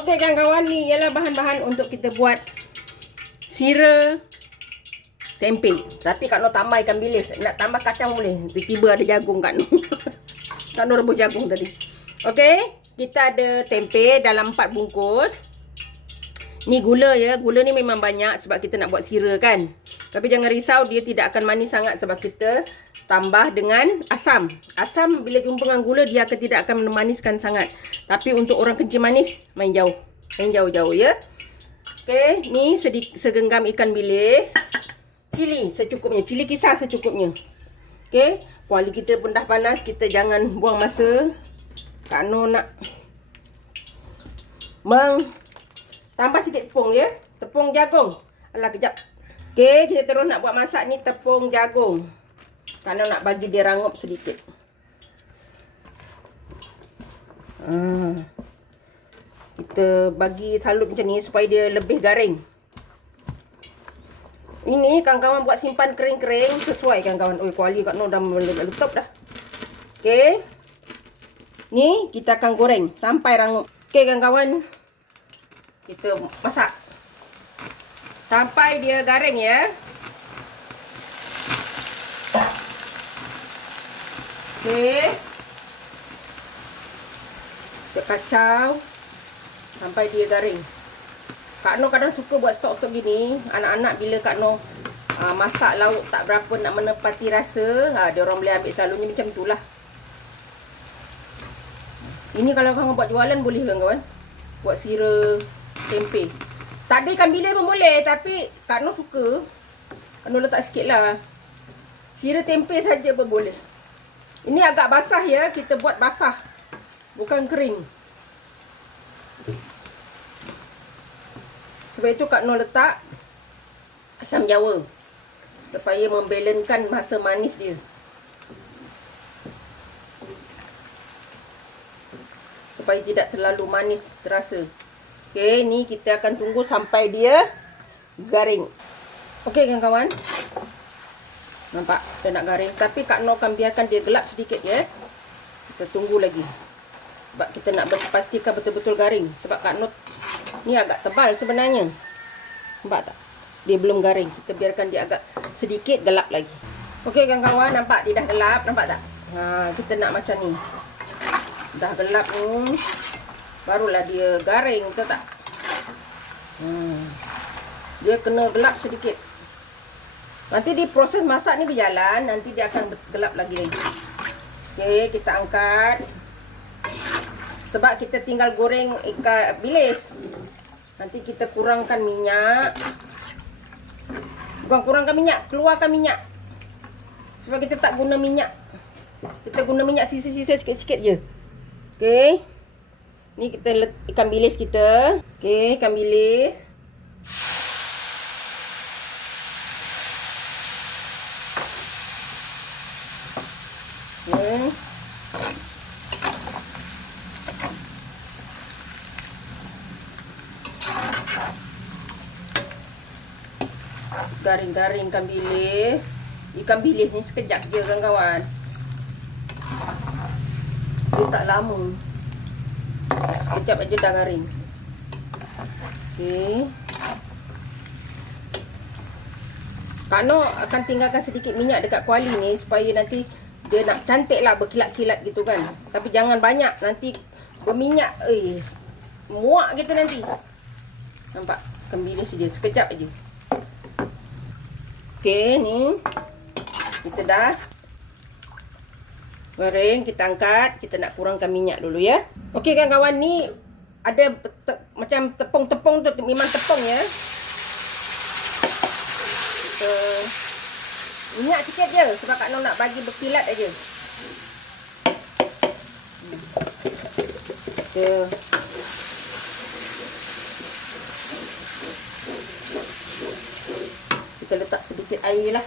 Okey kawan-kawan, ni ialah bahan-bahan untuk kita buat sira tempe. Tapi Kak Noh tambah ikan bilis. Nak tambah kacang boleh. Tiba-tiba ada jagung Kak Noh. Kak Noh rebus jagung tadi. Okey, kita ada tempe dalam 4 bungkus. Ni gula ya. Gula ni memang banyak sebab kita nak buat sira kan. Tapi jangan risau, dia tidak akan manis sangat sebab kita tambah dengan asam. Asam bila jumpa dengan gula, dia tidak akan memaniskan sangat. Tapi untuk orang kencing manis, main jauh. Main jauh-jauh ya. Okey, ni segenggam ikan bilis. Cili secukupnya. Cili kisar secukupnya. Okey, kuali kita pun dah panas. Kita jangan buang masa. Kak Noh nak tambah sikit tepung ya. Tepung jagung. Alah, kejap. Okey, kita terus nak buat masak ni tepung jagung. Kak Noh nak bagi dia rangup sedikit. Kita bagi salut macam ni supaya dia lebih garing. Ini kawan-kawan buat simpan kering-kering sesuai kawan-kawan. Oi, kuali Kak Noh dah meletup dah. Okey. Ni kita akan goreng sampai rangup. Okey kawan-kawan. Kita masak sampai dia garing ya. Okey. Kita kacau sampai dia garing. Kak Noh kadang suka buat stok-stok gini. Anak-anak bila Kak Noh masak lauk tak berapa nak menepati rasa, dia orang boleh ambil selalunya macam itulah. Ini kalau kamu buat jualan boleh kawan-kawan. Buat sira tempe. Tak ada ikan bilis pun boleh, tapi Kak Noh suka. Kak Noh letak sikit lah. Sira tempe saja pun boleh. Ini agak basah ya, kita buat basah. Bukan kering. Sebab itu Kak Noh letak asam jawa. Supaya membalancekan rasa manis dia. Supaya tidak terlalu manis terasa. Okey, ni kita akan tunggu sampai dia garing. Okey kawan-kawan. Nampak? Dia nak garing. Tapi Kak Noh akan biarkan dia gelap sedikit ya. Kita tunggu lagi. Sebab kita nak pastikan betul-betul garing. Sebab Kak Noh ni agak tebal sebenarnya. Nampak tak? Dia belum garing. Kita biarkan dia agak sedikit gelap lagi. Okey kawan-kawan. Nampak dia dah gelap. Nampak tak? Kita nak macam ni. Dah gelap ni. Barulah dia garing. Betul tak? Dia kena gelap sedikit. Nanti di proses masak ni berjalan, nanti dia akan gelap lagi. Okey, kita angkat. Sebab kita tinggal goreng ikan bilis. Nanti kita kurangkan minyak. Bukan kurangkan minyak, keluarkan minyak. Sebab kita tak guna minyak. Kita guna minyak sisa-sisa sikit-sikit je. Okey. Ni kita ikan bilis kita. Okey, ikan bilis. Garing-garing ikan bilis. Ikan bilis ni sekejap je kawan-kawan. Dia tak lama. Sekejap aja dah garing. Okey. Kak Noh akan tinggalkan sedikit minyak dekat kuali ni supaya nanti dia nak cantik lah, berkilat-kilat gitu kan. Tapi jangan banyak, nanti berminyak. Muak kita nanti. Nampak? Ikan bilis dia sekejap aja. Okey, ni kita dah goreng, kita angkat. Kita nak kurangkan minyak dulu ya. Okey kawan-kawan, ni ada macam tepung-tepung tu, memang tepung ya. Kita minyak sikit je sebab Kak Noh nak bagi berkilat aja. Kita letak sedikit air lah.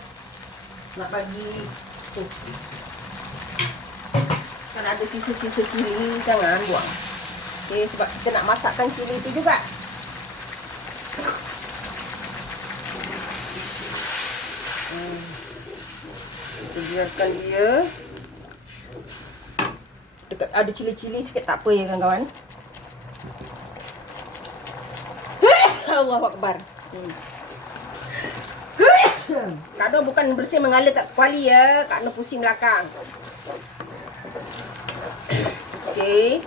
Nak bagi kan ada sisa-sisa cili, jangan buang. Okey, sebab kita nak masakkan cili tu juga. Kita biarkan dia dekat ada cili-cili sikit tak apa ya kawan-kawan. Allahu Akbar. Kak Noh bukan bersih mengalir tak kuali ya. Kak Noh pusing belakang. Okey.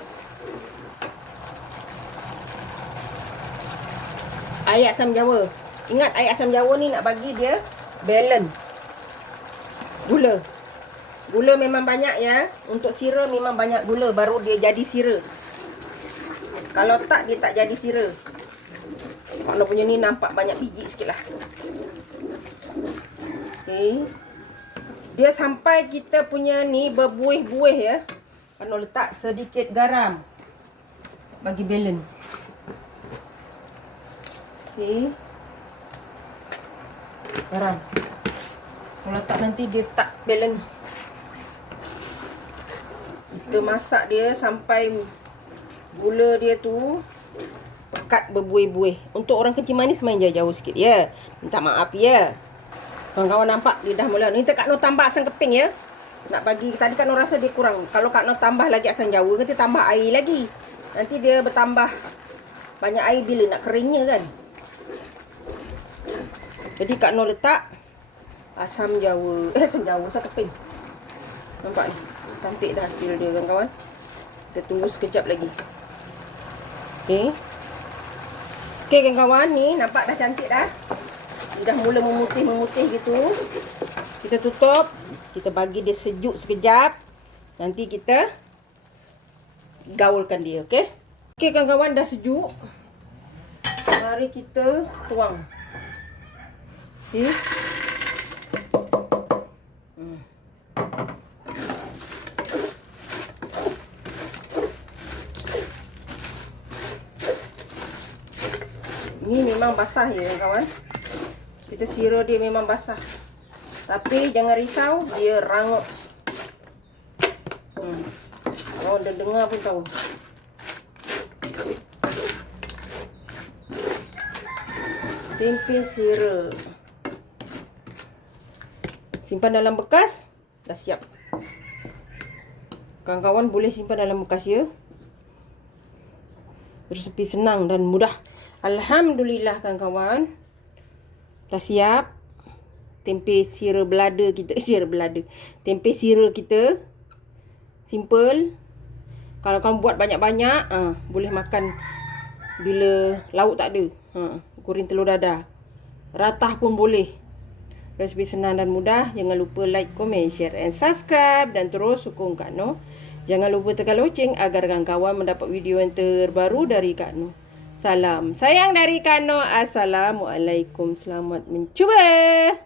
Air asam jawa. Ingat air asam jawa ni nak bagi dia balance. Gula. Gula memang banyak ya. Untuk sira memang banyak gula baru dia jadi sira. Kalau tak dia tak jadi sira. Kalau punya ni nampak banyak biji sikit lah. Okay. Dia sampai kita punya ni berbuih-buih ya. Kalau letak sedikit garam. Bagi balance. Okay. Garam. Kalau tak nanti dia tak balance. Kita masak dia sampai gula dia tu pekat berbuih-buih. Untuk orang kecil manis main jauh-jauh sikit ya. Minta maaf ya. Kawan-kawan nampak dia dah mula. Ni Kak Noh tambah asam keping ya. Nak bagi tadi Kak Noh rasa dia kurang. Kalau Kak Noh tambah lagi asam jawa, nanti tambah air lagi. Nanti dia bertambah banyak air bila nak keringnya kan. Jadi Kak Noh letak asam jawa. Asam keping. Nampak ni. Cantik dah hasil dia kawan-kawan. Kita tunggu sekejap lagi. Okey. Okey kawan-kawan, ni nampak dah cantik dah. Dia dah mula memutih-memutih gitu. Kita tutup. Kita bagi dia sejuk sekejap. Nanti kita gaulkan dia, okey? Okey kawan-kawan, dah sejuk. Mari kita tuang. Okey. Ni memang basah ya kawan. Kita sira dia memang basah. Tapi jangan risau, dia rangup. Oh, dah dengar pun tahu. Tempe sira. Simpan dalam bekas. Dah siap. Kawan-kawan boleh simpan dalam bekas ya. Resepi senang dan mudah. Alhamdulillah kawan-kawan. Dah siap. Tempe sira belada kita. Tempe sira kita. Simple. Kalau kamu buat banyak-banyak, boleh makan bila lauk tak ada. Goreng telur dadah. Ratah pun boleh. Resepi senang dan mudah. Jangan lupa like, komen, share and subscribe. Dan terus sokong Kak Noh. Jangan lupa tekan loceng agar kawan-kawan mendapat video yang terbaru dari Kak Noh. Salam sayang dari Kak Noh. Assalamualaikum. Selamat mencuba.